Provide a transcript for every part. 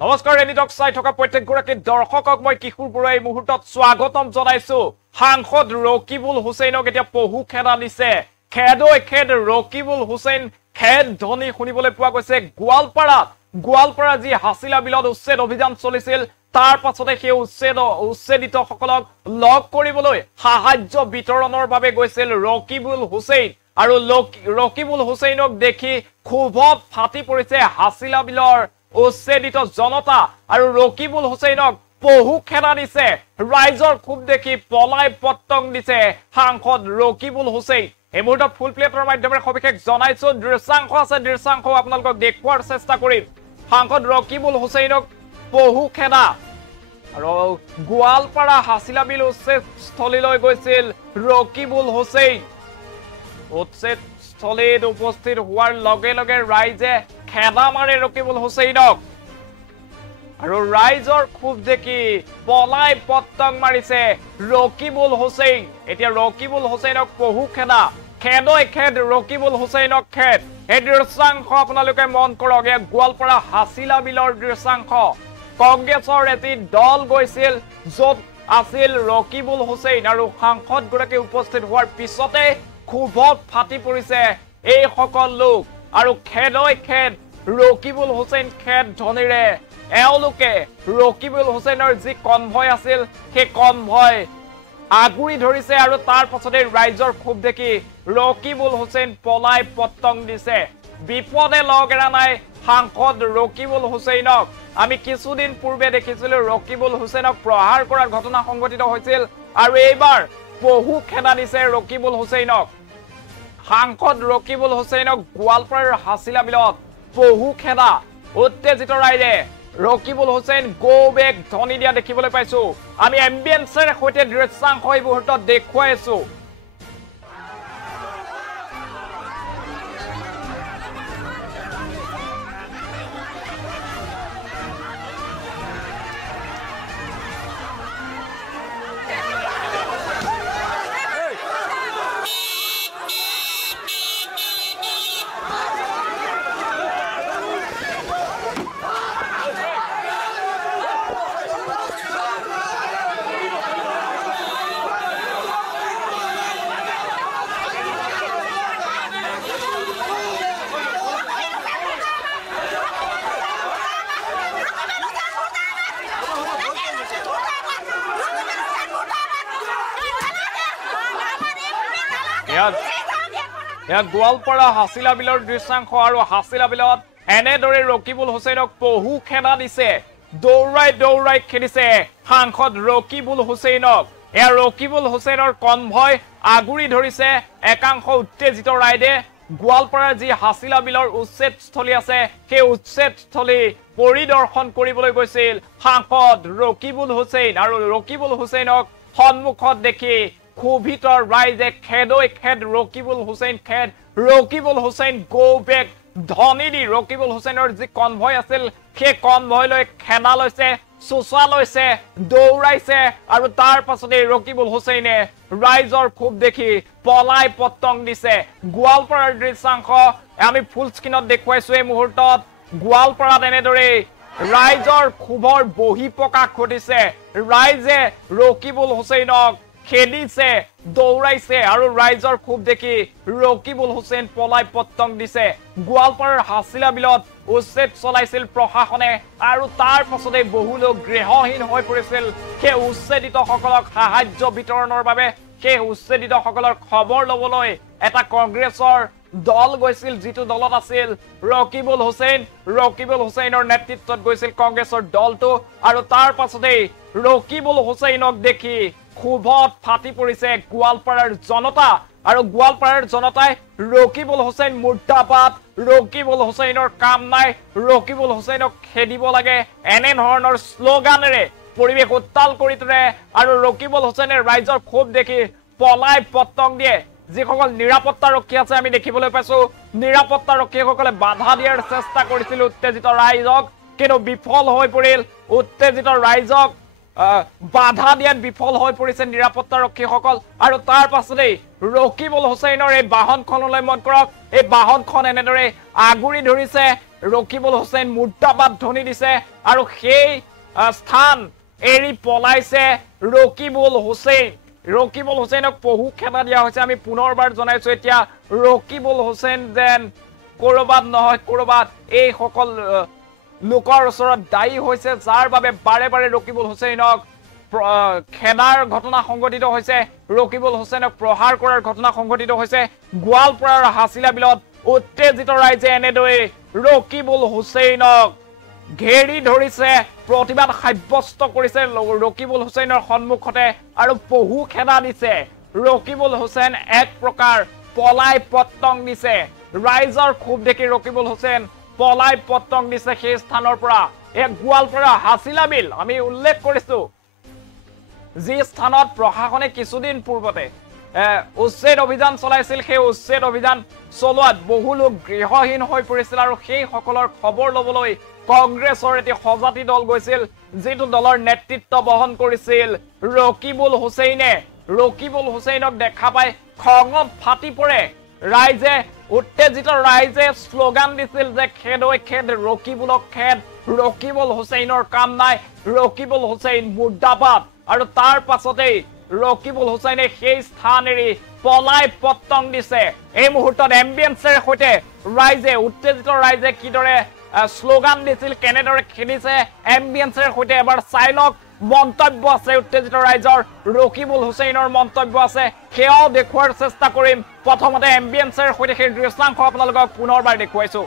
নমস্কাৰ এনিটক চাই থকা প্ৰত্যেকগৰাকী দৰ্শকক মই কিশোৰ বৰুৱা এই মুহূৰ্তত স্বাগতম জনাইছো সাংসদ ৰকিবুল হুছেইনক এতিয়া পহু খেদা দিছে খেদ ৰকিবুল হুছেইন খেদ ধ্বনি শুনিবলৈ পোৱা গৈছে গোৱালপাৰা যি হাছিলা বিলত উচ্ছেদ অভিযান চলিছিল তাৰ পাছতে সেই উচ্ছেদিত সকলক লগ কৰিবলৈ সাহায্য বিতৰণৰ বাবে গৈছিল ৰকিবুল হুছেইন আৰু ৰকিবুল হুছেইনক দেখি ক্ষোভত ফাটি পৰিছে হাছিলা বিলৰ উচ্ছেদিত জনতা আৰু ৰকিবুল হুছেইনক পহু খেদা দিছে ৰাইজৰ খুব দেখি পলাই পত্তং দিছে সাংসদ ৰকিবুল হুছেইন এই মুহূৰ্তত ফুল প্লেটৰ মাধ্যমেৰে সবিশেষ জনাইছো দৃশ্যাংশ আছে দৃশ্যাংশ আপোনালোকক দেখুৱাৰ চেষ্টা কৰিম সাংসদ ৰকিবুল হুছেইনক পহু খেদা আৰু গোৱালপাৰা হাছিলা বিল উচ্ছেদ স্থলীলৈ গৈছিল ৰকিবুল হুছেইন উচ্ছেদ স্থলীত উপস্থিত হোৱাৰ লগে লগে ৰাইজে খেদা মাৰে ৰকিবুল হুছেইনক আৰু ৰাইজৰ খুব দেখি পলাই পত্তং মাৰিছে ৰকিবুল হুছেইন এতিয়া ৰকিবুল হুছেইনক পহু খেদা খেদ ৰকিবুল হুছেইনক খেদ এই দৃশ্যাংশ আপোনালোকে মন কৰক এই গোৱালপাৰা হাছিলা বিলৰ দৃশ্যাংশ কংগ্ৰেছৰ এটি দল গৈছিল য'ত আছিল ৰকিবুল হুছেইন আৰু সাংসদ গৰাকী উপস্থিত হোৱাৰ পিছতে ক্ষোভত ফাটি পৰিছে এই সকল লোক আৰু খেদ ৰকিবুল হুছেইন খেদ ধ্বনিৰে এওঁলোকে ৰকিবুল হুছেইনৰ যি কনভয় আছিল সেই কনভয় আগুৰি ধৰিছে আৰু তাৰ পাছতে ৰাইজৰ খুব দেখি ৰকিবুল হুছেইন পলাই পত্তং দিছে বিপদে লগ এৰা নাই সাংসদ ৰকিবুল হুছেইনক আমি কিছুদিন পূৰ্বে দেখিছিলো ৰকিবুল হুছেইনক প্ৰহাৰ কৰাৰ ঘটনা সংঘটিত হৈছিল আৰু এইবাৰ পহু খেদা দিছে ৰকিবুল হুছেইনক সাংসদ ৰকিবুল হুছেইনক গোৱালপাৰাৰ হাছিলা বিলত পহু খেদা উত্তেজিত ৰাইজে ৰকিবুল হুছেইন গো বেক ধ্বনি দিয়া দেখিবলৈ পাইছো আমি এম্বিয়েন্সৰ সৈতে দৃশ্যাংশ এই মুহূৰ্তত দেখুৱাই আছো গোৱালপাৰা হাছিলা বিলৰ দৃশ্যাংশ আৰু হাছিলা বিলত এনেদৰে ৰকিবুল হুছেইনক পহু খেদা দিছে দৌৰাই খেদিছে সাংসদ ৰকিবুল হুছেইনক এয়া ৰকিবুল হুছেইনৰ কনভয় আগুৰি ধৰিছে একাংশ উত্তেজিত ৰাইজে গোৱালপাৰাৰ যি হাছিলা বিলৰ উচ্ছেদস্থলী আছে সেই উচ্ছেদস্থলী পৰিদৰ্শন কৰিবলৈ গৈছিল সাংসদ ৰকিবুল হুছেইন আৰু ৰকিবুল হুছেইনক সন্মুখত দেখি ক্ষোভিত ৰাইজে খেদ ৰকিবুল হুছেইন গো বেক ধ্বনি দি ৰকিবুল হুছেইনৰ যি কনভয় আছিল সেই কনভয়লৈ খেদা লৈছে চোচা লৈছে দৌৰাইছে আৰু তাৰ পাছতে ৰকিবুল হুছেইনে ৰাইজৰ খুব দেখি পলাই পত্তং দিছে গোৱালপাৰাৰ দৃশ্যাংশ আমি ফুল স্ক্ৰীনত দেখুৱাইছো এই মুহূৰ্তত গোৱালপাৰাত এনেদৰে ৰাইজৰ ক্ষোভৰ বহি প্ৰকাশ ঘটিছে ৰাইজে ৰকিবুল হুছেইনক খেদিছে দৌৰাইছে আৰু ৰাইজৰ খুব দেখি ৰকিবুল হুছেইন পলাই পত্তং দিছে গোৱালপাৰাৰ হাছিলা বিলত উচ্ছেদ চলাইছিল প্ৰশাসনে আৰু তাৰ পাছতে বহু লোক গৃহহীন হৈ পৰিছিল সেই উচ্ছেদিত সকলক সাহায্য বিতৰণৰ বাবে সেই উচ্ছেদিত সকলৰ খবৰ ল'বলৈ এটা কংগ্ৰেছৰ দল গৈছিল যিটো দলত আছিল ৰকিবুল হুছেইনৰ নেতৃত্বত গৈছিল কংগ্ৰেছৰ দলটো আৰু তাৰ পাছতে ৰকিবুল হুছেইনক দেখি ক্ষোভত ফাটি পৰিছে গোৱালপাৰাৰ জনতা আৰু গোৱালপাৰাৰ জনতাই ৰকিবুল হুছেইন মুৰ্দাবাদ ৰকিবুল হুছেইনৰ কাম নাই ৰকিবুল হুছেইনক খেদিব লাগে এনে ধৰণৰ শ্লোগানেৰে পৰিৱেশ উত্তাল কৰি তোলে আৰু ৰকিবুল হুছেইনে ৰাইজৰ ক্ষোভ দেখি পলাই পত্তং দিয়ে যিসকল নিৰাপত্তাৰক্ষী আছে আমি দেখিবলৈ পাইছো নিৰাপত্তাৰক্ষীসকলে বাধা দিয়াৰ চেষ্টা কৰিছিল উত্তেজিত ৰাইজক কিন্তু বিফল হৈ পৰিল উত্তেজিত ৰাইজক বাধা দিয়াত বিফল হৈ পৰিছে নিৰাপত্তাৰক্ষীসকল আৰু তাৰ পাছতে ৰকিবুল হুছেইনৰ এই বাহনখনলৈ মন কৰক এই বাহনখন এনেদৰে আগুৰি ধৰিছে ৰকিবুল হুছেইন মুৰ্দাবাদ ধ্বনি দিছে আৰু সেই স্থান এৰি পলাইছে ৰকিবুল হুছেইনক পহু খেদা দিয়া হৈছে আমি পুনৰবাৰ জনাইছো এতিয়া ৰকিবুল হুছেইন যেন কৰবাত নহয় কৰবাত এই সকল লোকৰ ওচৰত দায়ী হৈছে যাৰ বাবে বাৰে বাৰে ৰকিবুল হুছেইনক খেদাৰ ঘটনা সংঘটিত হৈছে ৰকিবুল হুছেইনক প্ৰহাৰ কৰাৰ ঘটনা সংঘটিত হৈছে গোৱালপাৰাৰ হাছিলা বিলত উত্তেজিত ৰাইজে এনেদৰে ৰকিবুল হুছেইনক ঘেৰি ধৰিছে প্ৰতিবাদ সাব্যস্ত কৰিছে ৰকিবুল হুছেইনৰ সন্মুখতে আৰু পহু খেদা দিছে ৰকিবুল হুছেইন এক প্ৰকাৰ পলাই পত্তং দিছে ৰাইজৰ খুব দেখি ৰকিবুল হুছেইন পলাই পত্তং দিছে সেই স্থানৰ পৰা এক গোৱালপাৰা হাছিলা বিল আমি উল্লেখ কৰিছো যি স্থানত প্ৰশাসনে কিছুদিন পূৰ্বতে উচ্ছেদ অভিযান চলাইছিল সেই উচ্ছেদ অভিযান চলোৱাত বহু লোক গৃহহীন হৈ পৰিছিল আৰু সেই সকলৰ খবৰ ল'বলৈ কংগ্ৰেছৰ এটি সজাতি দল গৈছিল যিটো দলৰ নেতৃত্ব বহন কৰিছিল ৰকিবুল হুছেইনক দেখা পাই খঙত ফাটি পৰে ৰাইজে উত্তেজিত ৰাইজে স্লোগান দিছিল যে খেদৈ খেদ ৰকিবুলক খেদ ৰকিবুল হুছেইনৰ কাম নাই ৰকিবুল হুছেইন মুৰ্দাবাদ আৰু তাৰ পাছতেই ৰকিবুল হুছেইনে সেই স্থান এৰি পলাই পত্তং দিছে এই মুহূৰ্তত এম্বিয়েন্সেৰে সৈতে ৰাইজে উত্তেজিত ৰাইজে কিদৰে স্লোগান দিছিল কেনেদৰে খেদিছে এম্বিয়েন্সেৰে সৈতে এবাৰ চাই লওক মন্তব্য আছে উত্তেজিত ৰাইজৰ ৰকিবুল হুছেইনৰ মন্তব্য আছে সেয়াও দেখুৱাৰ চেষ্টা কৰিম প্ৰথমতে এম্বিয়েন্সেৰে সৈতে সেই দৃশ্যাংশ আপোনালোকক পুনৰবাৰ দেখুৱাইছো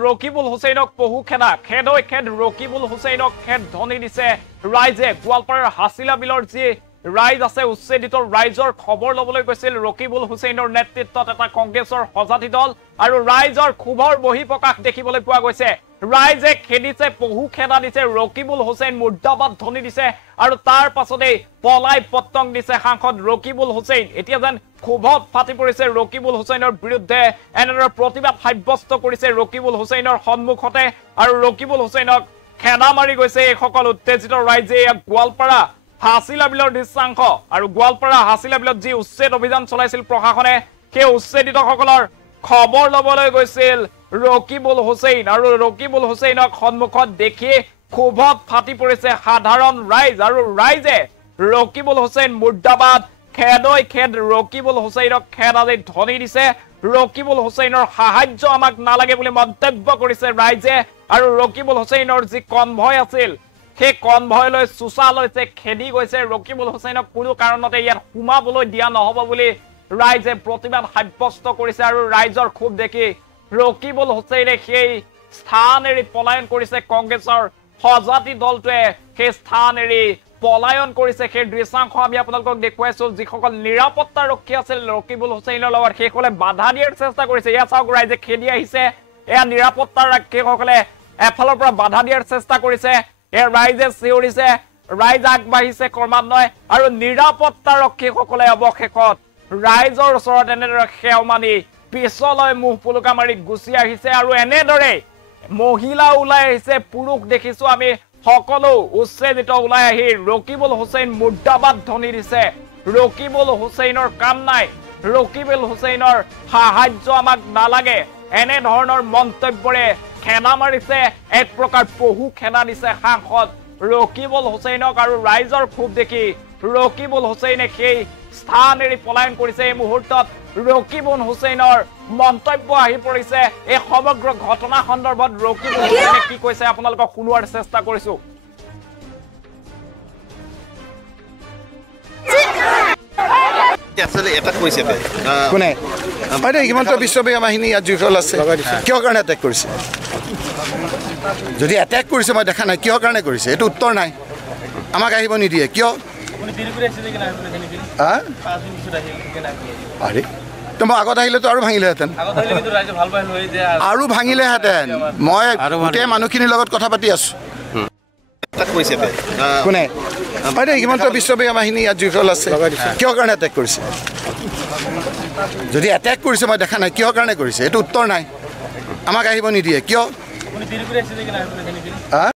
ৰকিবুল হুছেইনক পহু খেদা খেদৈ খেদ ৰকিবুল হুছেইনক খেদ ধ্বনি দিছে ৰাইজে গোৱালপাৰাৰ হাছিলা বিলৰ যি ৰাইজ আছে উচ্ছেদিত ৰাইজৰ খবৰ ল'বলৈ গৈছিল ৰকিবুল হুছেইনৰ নেতৃত্বত এটা কংগ্ৰেছৰ সজাতি দল আৰু ৰাইজৰ ক্ষোভৰ বহিঃপ্ৰকাশ দেখিবলৈ পোৱা গৈছে ৰাইজে খেদিছে পহু খেদা দিছে ৰকিবুল হুছেইন মুৰ্দাবাদ ধ্বনি দিছে আৰু তাৰ পাছতেই পলাই পত্তং দিছে সাংসদ ৰকিবুল হুছেইন এতিয়া যেন ক্ষোভত ফাটি পৰিছে ৰকিবুল হুছেইনৰ বিৰুদ্ধে এনেদৰে প্ৰতিবাদ সাব্যস্ত কৰিছে ৰকিবুল হুছেইনৰ সন্মুখতে আৰু ৰকিবুল হুছেইনক খেদা মাৰি গৈছে এই সকল উত্তেজিত ৰাইজে গোৱালপাৰা হাছিলা বিলৰ দৃশ্যাংশ আৰু গোৱালপাৰা হাছিলা বিলত যি উচ্ছেদ অভিযান চলাইছিল প্ৰশাসনে সেই উচ্ছেদিতসকলৰ খবৰ ল'বলৈ গৈছিল ৰকিবুল হুছেইন আৰু ৰকিবুল হুছেইনক সন্মুখত দেখি ক্ষোভত ফাটি পৰিছে সাধাৰণ ৰাইজ আৰু ৰাইজে ৰকিবুল হুছেইন মুৰ্দাবাদ খেদৈ খেদ ৰকিবুল হুছেইনক খেদাদি ধ্বনি দিছে ৰকিবুল হুছেইনৰ সাহায্য আমাক নালাগে বুলি মন্তব্য কৰিছে ৰাইজে আৰু ৰকিবুল হুছেইনৰ যি কনভয় আছিল সেই কনভয়লৈ চুচা লৈছে খেদি গৈছে ৰকিবুল হুছেইনক কোনো কাৰণতে ইয়াত সোমাবলৈ দিয়া নহ'ব বুলি ৰাইজে প্ৰতিবাদ সাব্যস্ত কৰিছে আৰু ৰাইজৰ খুব দেখি ৰকিবুল হুছেইনে সেই স্থান এৰি পলায়ন কৰিছে কংগ্ৰেছৰ সজাতি দলটোৱে সেই স্থান এৰি পলায়ন কৰিছে সেই দৃশ্যাংশ আমি আপোনালোকক দেখুৱাইছো যিসকল নিৰাপত্তাৰক্ষী আছিল ৰকিবুল হুছেইনৰ লগত সেইসকলে বাধা দিয়াৰ চেষ্টা কৰিছে এয়া চাওক ৰাইজে খেদি আহিছে এয়া নিৰাপত্তাৰক্ষীসকলে এফালৰ পৰা বাধা দিয়াৰ চেষ্টা কৰিছে এ ৰাইজে চিঞৰিছে ৰাইজ আগবাঢ়িছে ক্ৰমান্বয়ে আৰু নিৰাপত্তাৰক্ষীসকলে অৱশেষত ৰাইজৰ ওচৰত এনেদৰে সেও মানি পিছলৈ মুখ পুলুকা মাৰি গুচি আহিছে আৰু এনেদৰে মহিলা ওলাই আহিছে পুৰুষ দেখিছো আমি সকলো উচ্ছেদিত ওলাই আহি ৰকিবুল হুছেইন মুৰ্দাবাদ ধ্বনি দিছে ৰকিবুল হুছেইনৰ কাম নাই ৰকিবুল হুছেইনৰ সাহায্য আমাক নালাগে এনে ধৰণৰ মন্তব্যৰে খেনা মাৰিছে এক প্ৰকাৰ পহু খেনা দিছে সাংসদ ৰকিবুল হুছেইনক আৰু ৰাইজৰ খুব দেখি ৰকিবুল হুছেইনে সেই স্থান এৰি পলায়ন কৰিছে এই মুহূৰ্তত ৰকিবুল হুছেইনৰ মন্তব্য আহি পৰিছে এই সমগ্ৰ ঘটনা সন্দৰ্ভত ৰকিবুল হুছেইনে কি কৈছে আপোনালোকক শুনোৱাৰ চেষ্টা কৰিছো আসলে এটা কইছে কোনে হয়তো হিমন্ত বিশ্ব বাহিনী ইয়াত জড়িত আছে কিহৰ কাৰণে এটেক কৰিছে যদি এটেক কৰিছে মই দেখা নাই কিহৰ কাৰণে কৰিছে এইটো উত্তৰ নাই আমাক আহিব নিদিয়ে কিয় আৰে তো মই আগত আহিলেতো আৰু ভাঙিলেহেঁতেন আৰু ভাঙিলেহেঁতেন মই গোটেই মানুহখিনিৰ লগত কথা পাতি আছো কইছে কোনে হয়তো হিমন্ত বিশ্ব বাহিনী ইয়াত জড়িত আছে কিহৰ কাৰণে এটেক কৰিছে যদি এটেক কৰিছে মই দেখা নাই কিহৰ কাৰণে কৰিছে এইটো উত্তৰ নাই আমাক আহিব নিদিয়ে কিয়